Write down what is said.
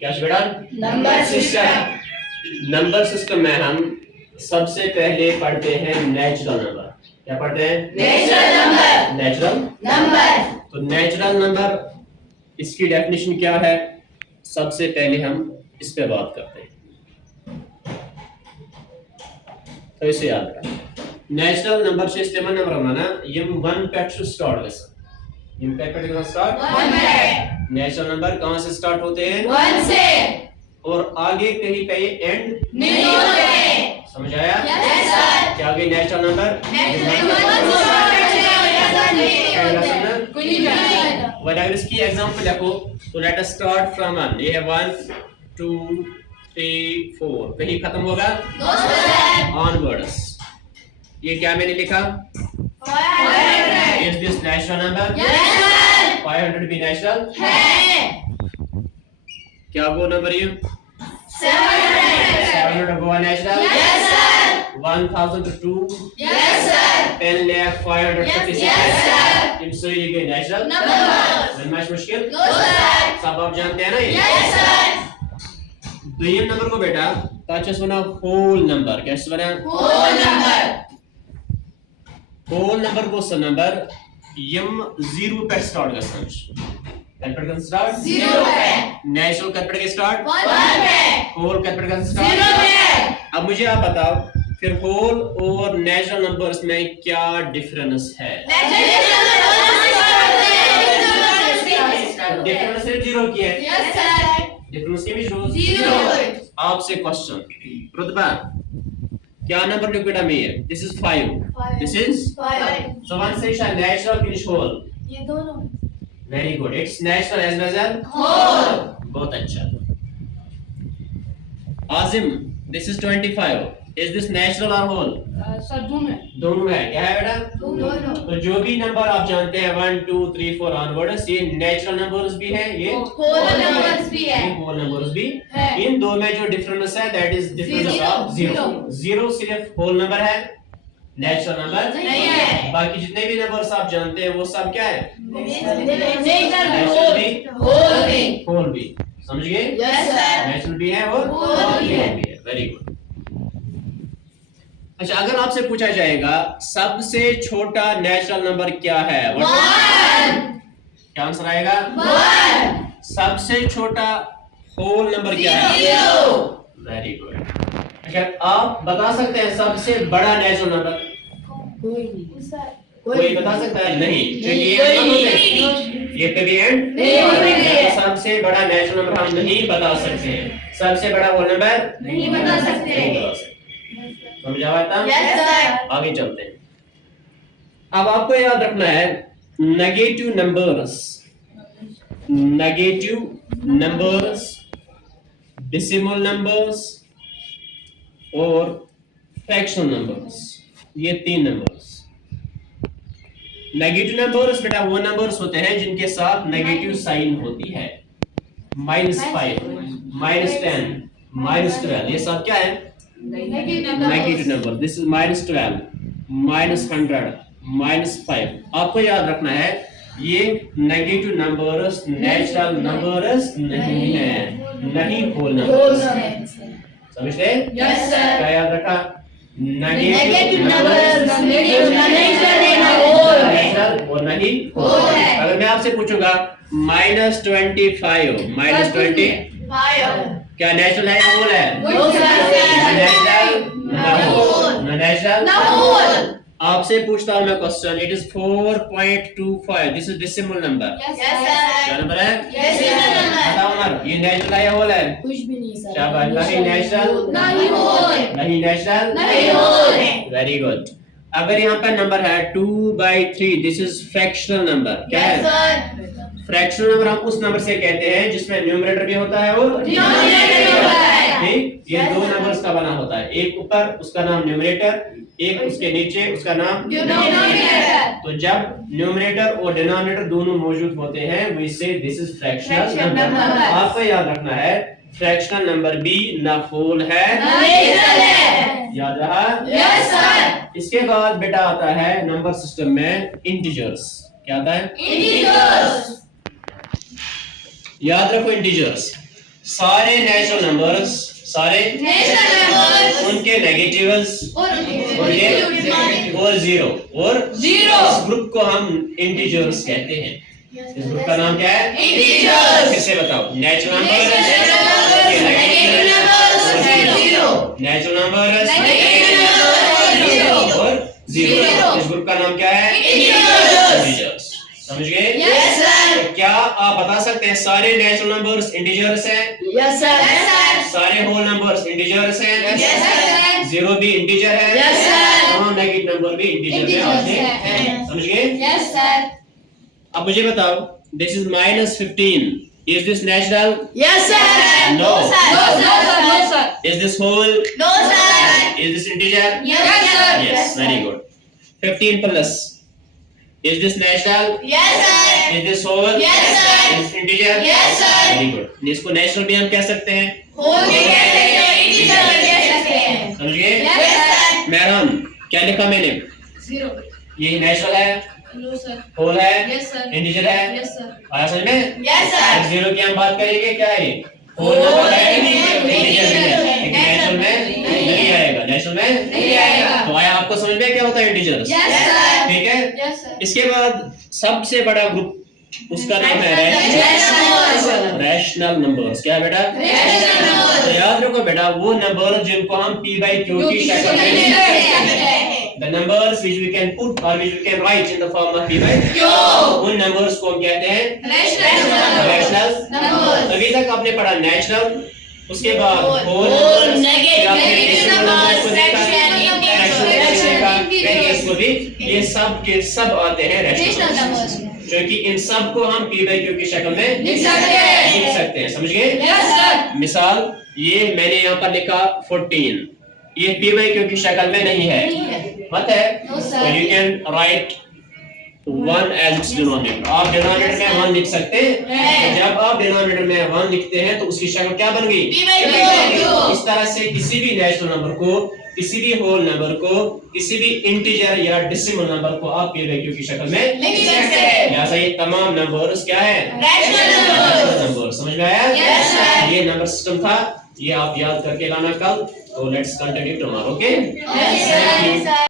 क्या बेटा? Number system. Number system में हम सबसे पहले पढ़ते हैं नेचुरल नंबर। क्या पढ़ते हैं? Natural number. Natural number. तो नेचुरल नंबर, इसकी डेफिनेशन क्या है, सबसे पहले हम इस पे बात करते हैं। तो इसे याद रखना, नेचुरल नंबर से इस्तेमाल नंबर बनाना यम 1 पेट से स्टार्ट गसन। यम पेट पे स्टार्ट 1 पे। नेचुरल नंबर कहां से स्टार्ट होते हैं? 1 से। और आगे कहीं पे एंड नहीं होते। समझ आया? Yes sir. क्या आगे नेचुरल नंबर अगर इसकी एग्जांपल देखो तो लेट अस स्टार्ट फ्रॉम 1। ये है 1 2 3 4, कहीं खत्म होगा ऑनवर्ड्स। ये क्या मैंने लिखा? 500। Is this natural number? Yes sir. 500 भी नेचुरल है। क्या वो नंबर ये 700। 700 वो natural? Yes sir. 1000 to 2 yes sir. 10 lakh 556 yes sir. इन सभी के नेचुरल नंबर। नंबर मुश्किल नो सर। सब आप जानते हैं ना ये? Yes sir. दुयम नंबर को बेटा ताचस बना होल नंबर। कैसे बना? Whole number. होल नंबर को स नंबर यम 0 पे स्टार्ट गसन। कैपिटल का स्टार्ट 0 पे। नेचुरल कैपिटल के स्टार्ट 1 पे। होल कैपिटल का 0 स्टार्ट। पे। अब मुझे आप बताओ फिर होल और नेचुरल नंबर्स में क्या डिफरेंस है? डिफरेंस सिर्फ 0 की है। Yes sir. डिफरेंस की भी 0। 0। आपसे क्वेश्चन रुतबा क्या नंबर लिक्विड में है? This is 5, this is 5। so one says natural finish whole। ये दोनों very good, it's natural as well as whole. बहुत अच्छा। Azim this is 25, is this natural और होल? सर दोनों दोनों है। क्या है बेटा? दोनों। तो जो भी नंबर आप जानते हैं 1 2 3 4 ऑनवर्ड्स, ये नेचुरल नंबर्स भी हैं, ये होल नंबर्स भी है। होल नंबर्स भी है। इन दो में जो डिफरेंस है that is difference Zero. Of 0। 0 सिर्फ होल नंबर है, नेचुरल नंबर नहीं है। बाकी जितने भी नंबर्स आप जानते हैं वो सब क्या है? नेचुरल होल भी। होल भी। समझ गए? Yes sir. नेचुरल भी है और होल भी है। Very good. अच्छा, अगर आपसे पूछा जाएगा सबसे छोटा नेचुरल नंबर क्या है? 1। क्या आंसर आएगा? 1। सबसे छोटा होल नंबर क्या है? 0। Very good. अच्छा, आप बता सकते हैं सबसे बड़ा नेचुरल नंबर? कोई बता सकता है? नहीं, क्योंकि ये कोई नहीं नहीं। होते। ये कभी एंड नहीं होते। तो सबसे बड़ा नेचुरल नंबर हम नहीं बता सकते। सबसे बड़ा होल नंबर नहीं बता सकते। नहीं बता सकते। समझ आया था? Yes sir. आगे चलते हैं। अब आपको याद रखना है नेगेटिव नंबर्स, डेसिमल नंबर्स और फ्रैक्शनल नंबर्स, ये 3 नंबर्स। नेगेटिव नंबर्स बेटा वो नंबर्स होते हैं जिनके साथ नेगेटिव साइन होती है। -5, -10, -12, ये सब क्या है? Negative number. This is -12, -100, -5। आपको याद रखना है ये नेगेटिव नंबर्स नेचुरल नंबर्स नहीं है, नहीं होल नंबर्स। समझते? Yes sir. क्या याद रखा? नेगेटिव नंबर्स नेचुरल होल है। और नहीं होल है। अगर मैं आपसे पूछूंगा -25, -20 क्या नेचुरल है या होल है? No sir. नेचुरल ना होल, ना नेचुरल ना होल। आपसे पूछता हूं मैं question, it is 4.25, this is decimal number. Yes क्या सर। नंबर है? Yes sir. बताओ उमर, ये नेचुरल है या होल है? कुछ भी नहीं सर। शाबाश, नहीं नेचुरल नहीं होल। नहीं नेचुरल नहीं होल है। Very good. अगर यहाँ पर नंबर है 2/3, दिस इज फ्रैक्शनल नंबर। क्या यस है? सर। फ्रैक्शनल नंबर हम उस नंबर से कहते हैं जिसमें न्यूमरेटर भी होता है और डिनोमिनेटर भी होता है। ठीक, ये दो नंबर्स का बना होता है, एक ऊपर उसका नाम न्यूमरेटर, एक उसके नीचे उसका नाम डिनोमिनेटर। तो जब न्यूमरेटर और डिनोमिनेटर दोनों मौजूद होते हैं वी से this is fractional Fractional number. numbers। आपको याद रखना है फ्रैक्शनल नंबर भी ना होल है नेचुरल है। याद रहा? Yes sir. इसके बाद बेटा आता है नंबर सिस्टम में इंटीजर्स। क्या आता है? इंटीजर्स। याद रखो इंटीजर्स सारे नेचुरल नंबर्स, सारे नेचुरल नंबर्स उनके नेगेटिव्स और उनके और जीरो, और जीरो इस ग्रुप को हम इंटीजर्स कहते हैं। इस ग्रुप का नाम क्या है? इंटीजर्स। फिर से बताओ, natural natural numbers negative numbers zero natural numbers negative numbers zero और जीरो। जीरो। इस ग्रुप का नाम क्या है? इंटीजर्स। इंटीजर्स। समझ गए? यस सर तो क्या आप बता सकते हैं सारे नेचुरल नंबर्स इंटीजर्स हैं? यस सर सारे होल नंबर्स इंटीजर्स हैं? यस सर जीरो भी इंटीजर है? यस सर तमाम नेगेटिव नंबर भी इंटीजर में आते हैं। समझ गए? यस सर अब मुझे बताओ, this is -15, is this natural? Yes sir No. No sir is this whole? No sir is this integer? Yes sir Yes, very good. 15 plus. Is this natural? Yes sir Is this whole? Yes, sir. Is this integer? Yes, sir. Very good. इसको natural भी हम कह सकते हैं। Whole भी कह सकते हैं इंटीजर भी कह सकते हैं समझ गए? यस सर मैडम, क्या लिखा मैंने? जीरो ये नेचुरल है, नो सर होल है, यस सर इंटीजर है। यस सर आया समझ में? यस सर जीरो की हम बात करेंगे, क्या है? होल Whole नंबर है, है, इंटीजर भी है। integer, लेकिन नेचुरल में नहीं आएगा, नेचुरल में नहीं आएगा। तो आया आपको समझ में क्या होता है इंटीजर? यस सर ठीक है? यस सर इसके बाद सबसे बड़ा ग्रुप, उसका नाम है रैशनल नंबर्स। क्या है बेटा? Rational numbers. तो याद रखो बेटा, वो नंबर जिनको हम p by q की शक्ल में लिख सकते हैं, the numbers which we can put or which we can write in the form of p by q, उन नंबर्स को हम कहते हैं रैशनल नंबर्स। अभी तक आपने पढ़ा नेचुरल, उसके बाद Whole, whole, negative numbers, fraction, को भी, ये सब के सब आते हैं रैशनल रैशनल नंबर्स क्योंकि इन सब को हम p by q की शक्ल में लिख सकते हैं। लिख सकते हैं। समझ गए? यस सर मिसाल, ये मैंने यहाँ पर लिखा 14, ये p by q की शक्ल में नहीं है, मत है? No, sir. So you can write 1 as its denominator. आप डिनोमिनेटर में 1 लिख सकते हैं। हैं। जब आप डिनोमिनेटर में 1 लिखते हैं तो उसकी शक्ल क्या बन गई? p by q। इस तरह से किसी भी नेचुरल नंबर को, किसी भी होल नंबर को, किसी भी इंटीजर या डेसिमल नंबर को आप p by q की शक्ल में लिख सकते हैं। यहाँ से ये तमाम नंबर्स क्या है? Rational numbers. नंबर। समझ में आया? Yes, sir. ये नंबर सिस्टम था, ये आप याद करके लाना कल। तो let's continue tomorrow, okay? Yes sir